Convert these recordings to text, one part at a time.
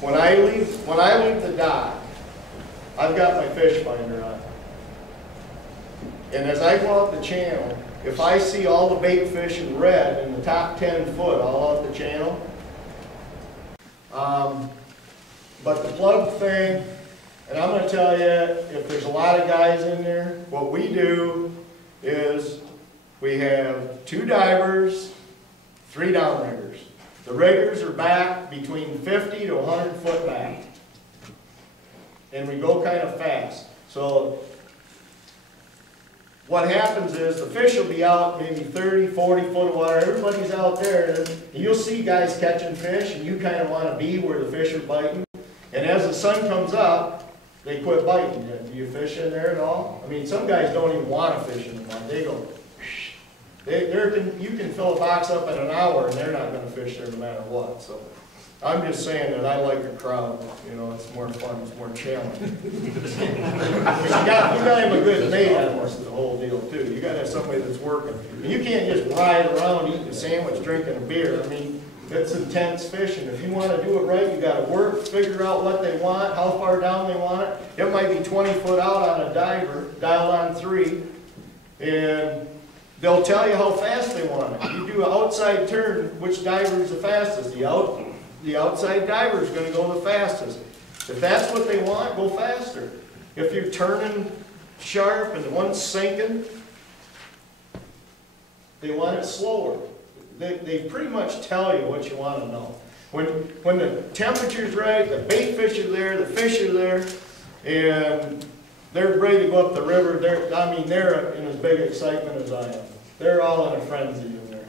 when I leave the dock, I've got my fish finder on. And as I go out the channel, if I see all the bait fish in red in the top 10 foot all out the channel, but the plug thing, and I'm going to tell you, if there's a lot of guys in there, what we do is we have 2 divers, 3 downriggers. The riggers are back between 50 to 100 foot back. And we go kind of fast. So what happens is the fish will be out maybe 30, 40 foot of water. Everybody's out there, and you'll see guys catching fish, and you kind of want to be where the fish are biting. And as the sun comes up, they quit biting. Do you fish in there at all? I mean, some guys don't even want to fish in the mud. They go, you can fill a box up in an hour, and they're not going to fish there no matter what. So I'm just saying that I like a crowd. You know, it's more fun, it's more challenging. you got to have a good mate on this the whole deal too. You got to have somebody that's working. And you can't just ride around eating a sandwich, drinking a beer. I mean, it's intense fishing. If you want to do it right, you got to work, figure out what they want, how far down they want it. It might be 20 foot out on a diver, dialed on 3, and they'll tell you how fast they want it. You do an outside turn, which diver is the fastest? The outside diver is going to go the fastest. If that's what they want, go faster. If you're turning sharp and the one's sinking, they want it slower. They pretty much tell you what you want to know. When the temperature's right, the bait fish are there, the fish are there, and they're ready to go up the river. They're in as big excitement as I am. They're all in a frenzy in there.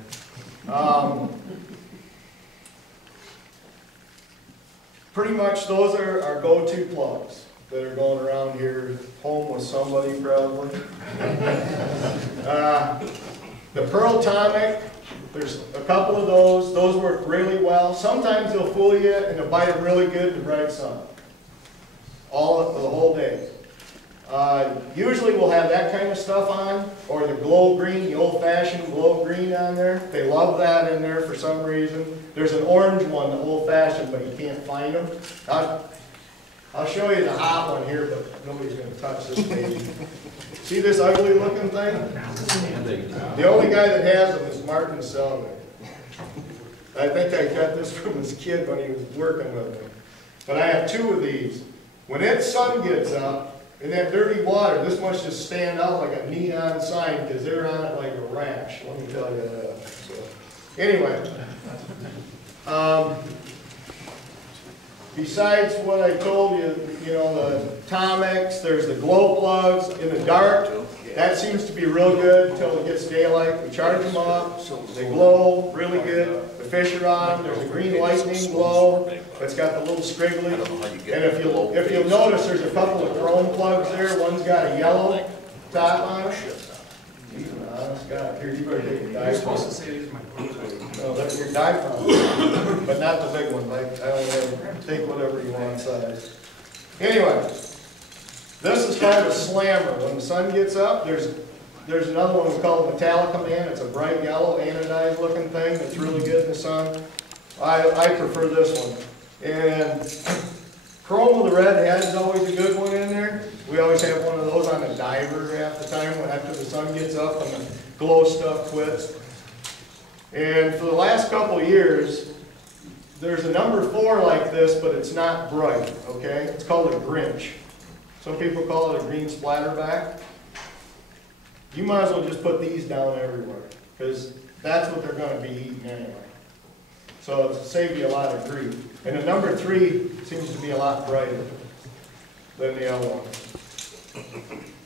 Pretty much those are our go-to plugs that are going around here, home with somebody probably. The Pearl Tonic, there's a couple of those. Those work really well. Sometimes they'll fool you and they'll bite it really good in the bright sun. The whole day. Usually we'll have that kind of stuff on, or the glow green, the old-fashioned glow green on there. They love that in there for some reason. There's an orange one, the old-fashioned, but you can't find them. I'll show you the hot one here, but nobody's going to touch this baby. See this ugly looking thing? The only guy that has them is Martin Selvig. I think I got this from his kid when he was working with me. But I have 2 of these. When that sun gets up, in that dirty water, this must just stand out like a neon sign because they're on it like a rash. Let me tell you that. So, anyway, besides what I told you, you know, the Tomex, there's the glow plugs in the dark. That seems to be real good until it gets daylight. We charge them up. They glow really good. The fish are on. There's a green lightning glow. It's got the little scriggly. And if you'll notice, there's a couple of chrome plugs there. One's got a yellow top on it. Scott, here, you better take a dive. You're supposed to say these are my plugs. No, that's your dive pump, but not the big one. Like, I don't know, take whatever you want size. Anyway, this is called a slammer. When the sun gets up, there's another one we call a Metallica Man. It's a bright yellow anodized looking thing that's really good in the sun. I prefer this one. And chrome with the red head is always a good one in there. We always have one of those on the diver half the time after the sun gets up and the glow stuff quits. And for the last couple of years, there's a number 4 like this, but it's not bright, okay? It's called a Grinch. Some people call it a green splatterback. You might as well just put these down everywhere, because that's what they're going to be eating anyway. So it'll save you a lot of grief. And the number 3 seems to be a lot brighter than the other one.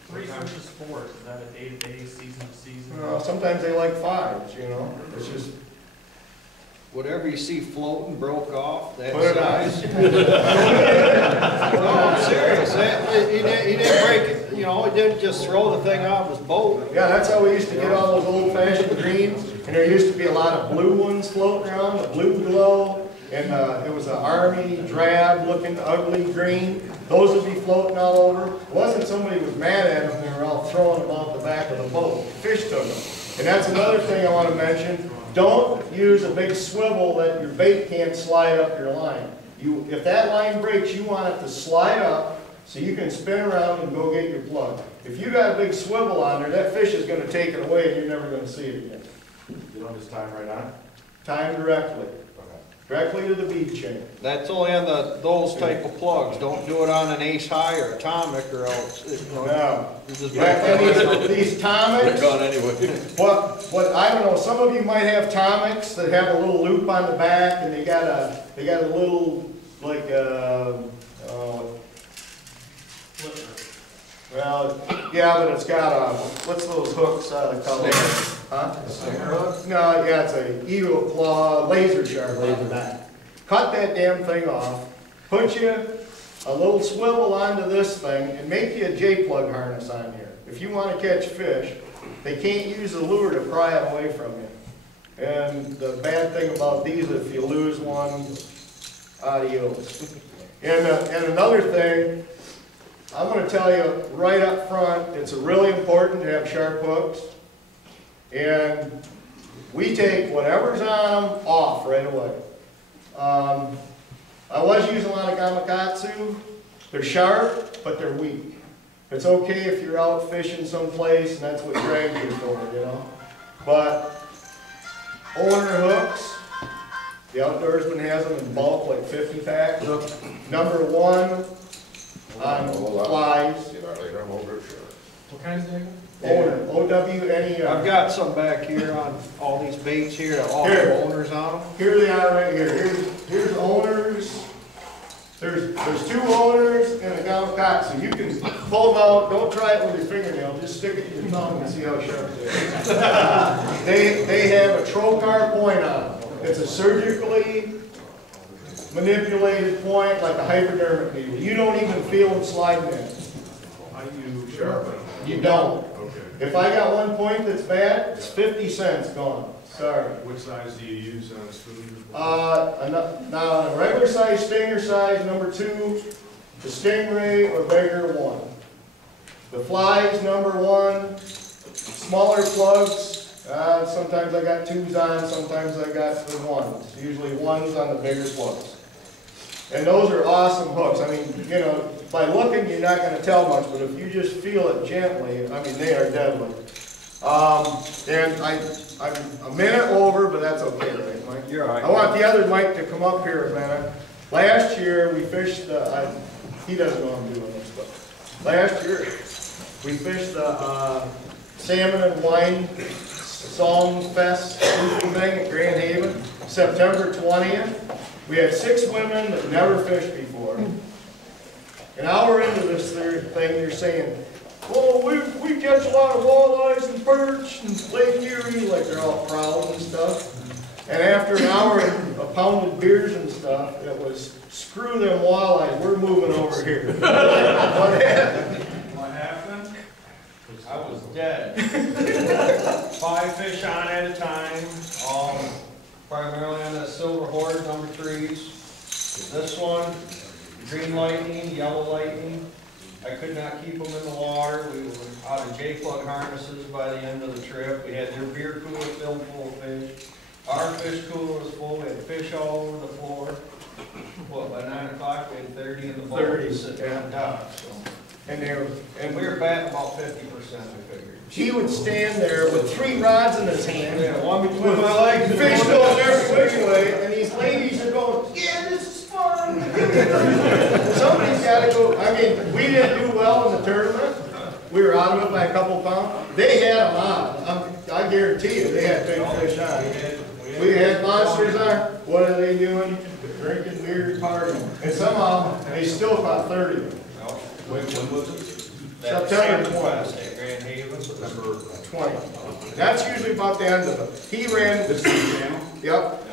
3 versus 4, is that a day-to-day, season-to-season? Well, sometimes they like 5s, you know. It's just whatever you see floating broke off, that's put it size. on. No, I'm serious. He didn't break it. You know, he didn't just throw the thing off his boat. Yeah, that's how we used to get all those old-fashioned greens. And there used to be a lot of blue ones floating around, the blue glow. And it was an army, drab-looking, ugly green. Those would be floating all over. It wasn't somebody was mad at them, they were all throwing them off the back of the boat. Fish took them. And that's another thing I want to mention. Don't use a big swivel that your bait can't slide up your line. If that line breaks, you want it to slide up so you can spin around and go get your plug. If you got a big swivel on there, that fish is gonna take it away and you're never gonna see it again. You don't just time right on? Time directly, Okay. directly to the bead chain. That's only on those type of plugs. Don't do it on an Ace High or Atomic or else, Now, you just and these Tomics, anyway. what, I don't know, some of you might have Tomics that have a little loop on the back and they got a little, like, well, yeah, but it's got what's those hooks out of color? Huh? Stinger hook? No, yeah, it's a eagle claw, laser sharp on the back. Cut that damn thing off, put you a little swivel onto this thing, and make you a J-plug harness on here. If you want to catch fish, they can't use the lure to pry it away from you. And the bad thing about these, if you lose one, adios. And another thing, I'm going to tell you right up front, it's really important to have sharp hooks. And we take whatever's on them off right away. I was using a lot of Gamakatsu. They're sharp, but they're weak. It's okay if you're out fishing someplace and that's what drags you forward, you know. But owner hooks, the Outdoorsman has them in bulk, like 50 packs. Number one on flies. What kinds of? Owner, O-W-N-E-R. I've got some back here on all these baits here, that all Here. have owners on them. Here they are right here. Here's owners. There's two owners and a Gamakatsu. You can pull them out. Don't try it with your fingernail. Just stick it in your tongue and see how sharp they are. They have a trocar point on them. It's a surgically manipulated point like a hypodermic needle. You don't even feel them sliding in. How do you sharpen them? You don't. Okay. If I got one point that's bad, it's 50 cents gone. Sorry. Which size do you use on a spoon? Now, a regular size stinger size, number 2, the Stingray or bigger 1. The flies, number 1, smaller plugs, sometimes I got 2s on, sometimes I got the 1s. Usually 1s on the bigger plugs. And those are awesome hooks. I mean, you know, by looking, you're not going to tell much, but if you just feel it gently, I mean, they are deadly. And I'm a minute over, but that's okay, right, Mike? You're all right. I want the other Mike to come up here a minute. Last year, we fished he doesn't know I'm doing this, but last year, we fished the Salmon and Wine Song Fest thing at Grand Haven, September 20th. We had 6 women that never fished before. An hour into this thing, they're saying, "Oh, we catch a lot of walleyes and perch and Lake Erie," like they're all proud and stuff. And after an hour of pounded beers and stuff, it was, "Screw them walleyes, we're moving over here." What happened? What happened? I was dead. 5 fish on at a time, primarily on the silver horde number 3s. This one, green lightning, yellow lightning. I could not keep them in the water. We were out of J-plug harnesses by the end of the trip. We had their beer cooler filled full of fish. Our fish cooler was full. We had fish all over the floor. What, by 9 o'clock, we had 30 in the boat 30, sitting on dock. So. And We were batting about 50%, I figured. he would stand there with 3 rods in his hand. Yeah, one between With my legs. the fish going every which way, and these ladies are going, "Yeah, this is fun." Somebody's got to go. I mean, we didn't do well in the tournament. We were out of it by a couple pounds. They had them on. I guarantee you, they had big fish on. We had monsters on. What are they doing? Drinking beer, partying. And somehow, they still caught 30 of them. When was it? September 20. At Grand Haven, September 20. That's usually about the end of it. He ran. This is the channel? Yep,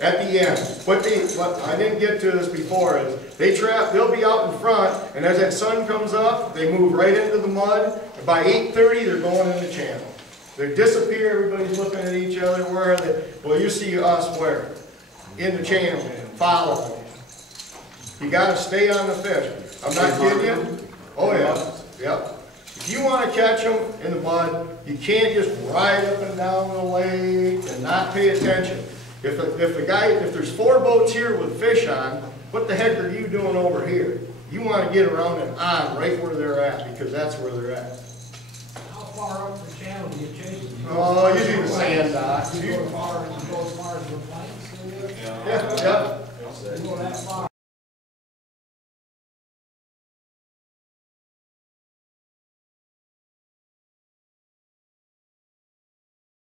at the end. What I didn't get to this before is, they'll be out in front, and as that sun comes up, they move right into the mud, and by 8:30, they're going in the channel. They disappear, everybody's looking at each other, where are they? Well, you see us where? In the channel, following. You gotta stay on the fish. I'm not kidding you. Oh yeah, yep. If you want to catch them in the mud, you can't just ride up and down the lake and not pay attention. If there's 4 boats here with fish on, what the heck are you doing over here? You wanna get around and on right where they're at, because that's where they're at. How far up the channel do you chase them? Oh, usually the sand dock. You go as far as the planks? Yeah, yeah. You go that far?